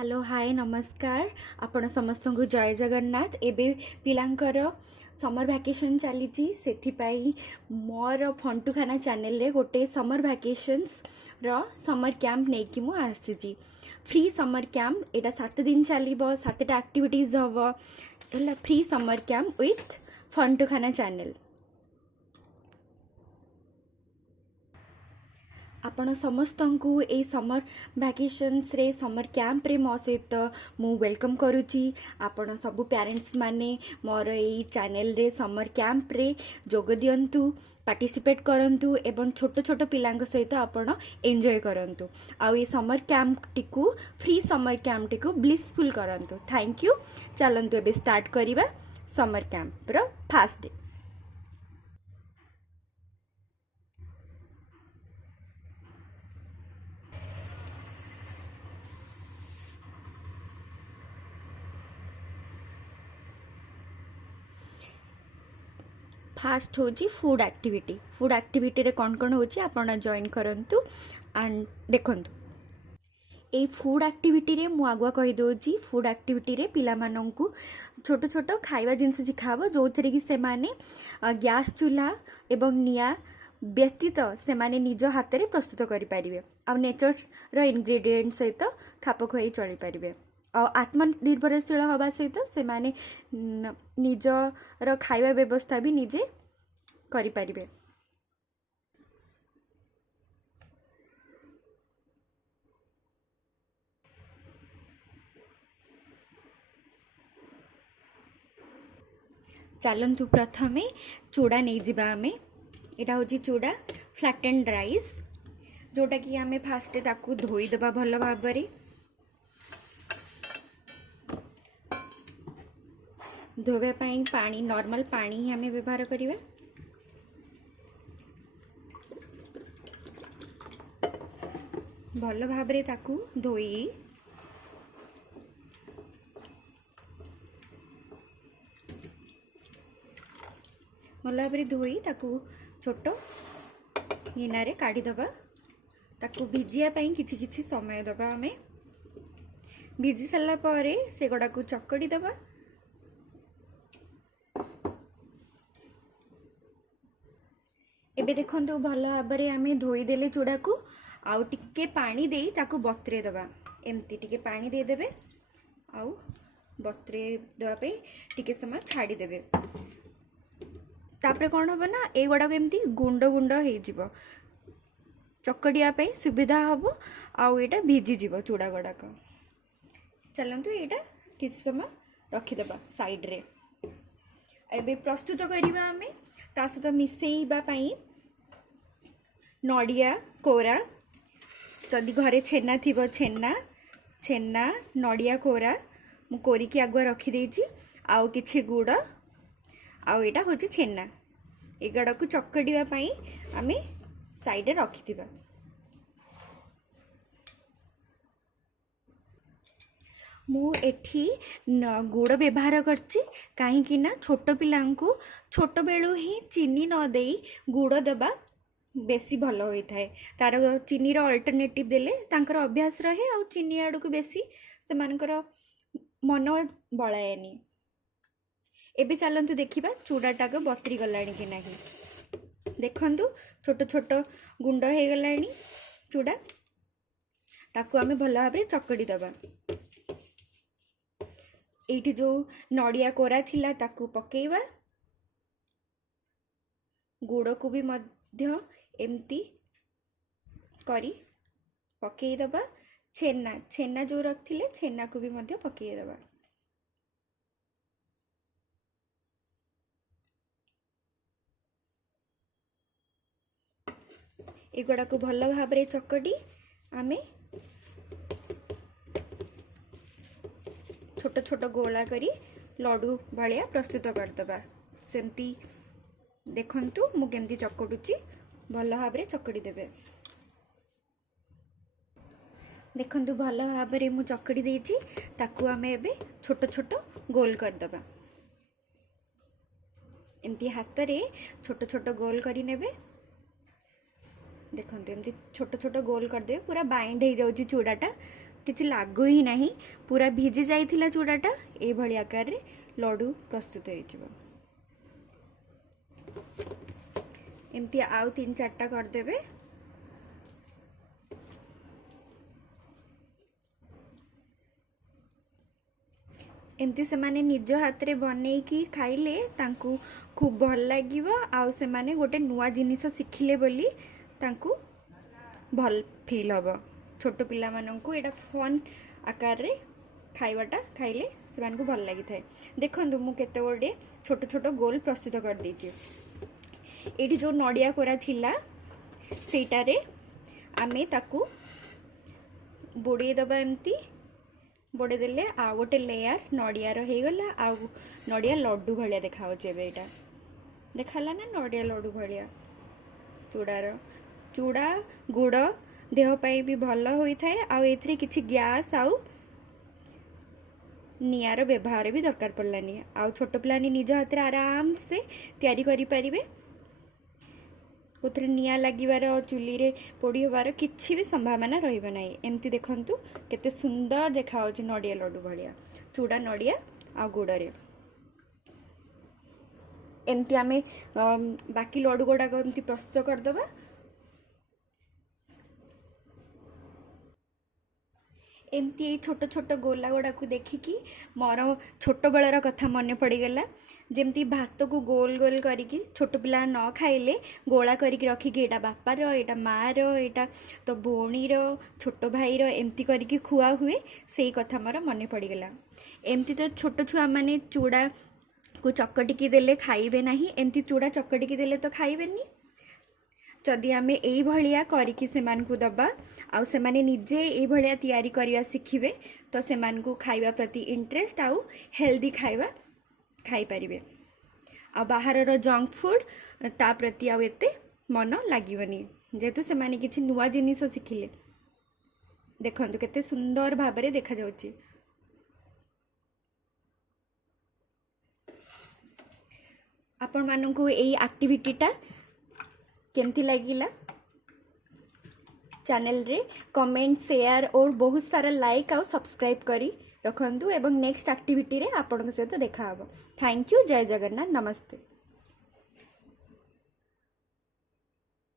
Hello hi नमस्कार। आपण समस्त को जय जगन्नाथ। एबे पिलांकर समर वैकेशन चली से मोर फंटुखाना चैनल रे गोटे समर वैकेशंस रो समर कैंप नहीं कि मु आसी फ्री समर कैंप। एटा 7 दिन चलो 7टा एक्टिविटीज हम है free summer camp with Funtukhana channel. आपण समस्त को ए समर वैकेशंस रे समर कैंप रे मो सहित मु वेलकम करुची। आपण सब पेरेंट्स माने मोर ए चैनल रे समर कैंप रे जोग दियंतु, पार्टिसिपेट करंतु एवं छोट छोट पिलांक सहित आपण एंजॉय करंतु। आ ए समर कैंप टिकु फ्री समर कैंप टिकु ब्लिसफुल करंतु। Thank you. चलंतु एबे स्टार्ट करिबा समर कैंप रो फर्स्ट डे। फास्ट हूँ फूड एक्टिविटी। फूड एक्टिविटी रे कौन कौन होची आपण जॉइन करंतु एंड देखंतु। ए फूड एक्टिविटी रे मु आगुआ कहि दोची। फूड एक्टिविटी रे पिला मानंकु छोट छोट खाइबा जिनस सिखाबो जो थरे कि से माने गैस चूल्हा एवं निया व्यतीत से माने निज हाथ रे प्रस्तुत करि परिबे आ नेचर रो इंग्रेडिएंट सहित खाप खुआई चली परिबे। आत्मनिर्भरशील हवा सहित से माने निजर खाइबा व्यवस्था भी निजे करि परिबे। चलतु प्रथमे चूड़ा नहीं जिबा आमे। एटा होची चूड़ा फ्लैटेंड राइस जोटा कि आमे फास्ट ताकू धोई दबा भल भाबरे। धोबा पाई पानी नॉर्मल पानी ही आमे व्यवहार करिवे। भल भाबरे ताकू धोई भल भाबरे धोई ताकू छोट गिनारे काढ़ी दबा। ताकू भिजिया पाई किछि किछि समय दबा। आमे भिजी सारा परे से गुड़ा को चकड़ी दबा। एबे देखंतु भल भाबरे आमे धोई देले चूड़ा को आउ टिके पानी देई ताकू बतरे दबा। एमती टिके पानी दे देबे आउ बतरे दबा पे टिके समय छाड़ी देबे। तापरे कौन हम ना ए गुड़ा एमती गुंड गुंड हो चकड़िया पे सुविधा हम आउ एटा भिजी जीव चूड़ा गुड़ाक। चलतु एटा किसी समय रखिदेबा साइड रे। एबे प्रस्तुत करिबा आमे ता सहित मिसेइबा पाई नड़िया कोरा। जदि घरे छेना थिबो छेना छेना नड़िया कोरा मु कोरिकी आगुआ रखी देछि। आउ किछि गुड़ आउ एटा होछि छेना। एगड़ा को चकड़िया पाई आमे साइड रे रखिथिबा। मु एठी गुड़ व्यवहार करछि काहेकि ना छोट पिलांकु छोट बेलू ही चीनी न देई गुड़ देबा बेसी भल होई थाए। तार चीनी रो अल्टरनेटिव देले तांकर अभ्यास रहे आ चीनी आड़ को बेसी से मानकर मन बळाएनी। एबे चलंतु देखिबा चूड़ाटाक बतरी गलाणी कि नाही। देखंतु छोट छोट गुंड हे गलाणी चूड़ा। ताकू आमे भल भाबरे चकड़ी दबा। एठी जो नड़िया कोरा थिला ताकू पकेइबा। गुड़ को भी मध्य एमती करी पकेई दबा। छेना छेना जो रखथिले छेना को भी मध्य पकेई दबा। एगुड़ा को भल भाबरे चकड़ी आमे छोट छोट गोला करी लड्डू भाया प्रस्तुत करदबा। सेमती देखंतु मु केमती चकड़ुची भल भाबरे चकड़ी देबे। देखंतु भल भाबरे मु चकड़ी देछि। ताकू आमे एबे छोट छोट गोल करदबा। एमती हाथ रे छोट छोट गोल करी नेबे। देखंतु एमती छोट छोट गोल कर दे पूरा बाइंड हो जाउची चूड़ाटा किछि लागू ही नहीं पूरा भिजी जाइथिला चूड़ाटा ए भली आकार रे लड्डू प्रस्तुत हो जिवो। एमती आउ 3-4टा कर देबे। एमती से माने निज हाथ रे बनै की खाइले तांकू खूब भल लागिवो आउ से माने गोटे नुआ जिनिस शिखिले बोली तांकू भल फील हबो। छोट पिला माननकू एटा फन आकार रे खाइबाटा खाइले से मानकू भल लागि थाए। देखंतु मु केते गोटे छोट छोट गोल प्रस्तुत कर देछि। एठी जो नडिया कोरा थिला सेटारे आमे ताकू बोड़े दबा एमती बोड़े देले आ गोटे लेयर नडिया रो हे गला आ नडिया लड्डू भलिया देखाओ जेबे एटा देखाला ना नडिया लड्डू भलिया चूड़ार चूड़ा गुड़ देह पाई भी भल होई थाए आ एथरे किछि गैस आउ नियार व्यवहार भी दरकार पड़लानी आ छोट पिलानी निज हाथ रे आराम से तैयारी करि परिबे। उतरे निया लागिबार चुली रे पोड़ी होबार किछि भी संभावना रहिबा नाही। एमती देखंतु केते सुंदर देखाओ छ नडिया लड्डू भलिया चूड़ा नडिया आ गुड़ रे। एमती आमे बाकी लड्डू गुड़ा को एमती प्रस्तुत कर दबा। एमती छोट छोट गोला गुड़ा को देखिकी मोर छोट बेलर कथा मन पड़गला। जमती भात को गोल गोल करिकी छोट पिला न खाइले गोला करिकी रखिकी एटा बापार एटा मार एटा तो भौणीर छोट भाईर एमती करिकी खुआ हुए से कथा मोर मन पड़गला। एमती तो छोट छुआ माने चूड़ा को चकटिकी देले खाइबे नाही एमती चूड़ा चकटिकी देले तो खाइबेनी। जदि आमे एई भलिया करिकी सेमान को दबा आउ सेमाने निजे एई भलिया तैयारी करिया सिखिबे तो सेमान को खाइबा प्रति इंटरेस्ट आउ हेल्दी खाइबा खाई परिबे। आ बाहर रो जंक फूड ता प्रति आउ एते मन लागिवनी जेतु सेमाने किछि नुवा जिनिस सिखिले। देखंतु केते सुंदर भाबरे देखा जाउची। आपण माननकू एई एक्टिविटीटा केमती लगिला चैनल रे कमेंट शेयर और बहुत सारा लाइक आउ सब्सक्राइब करी रखंतु एवं नेक्स्ट एक्टिविटी रे आपन सहित देखा हबो। Thank you. जय जगन्नाथ। नमस्ते।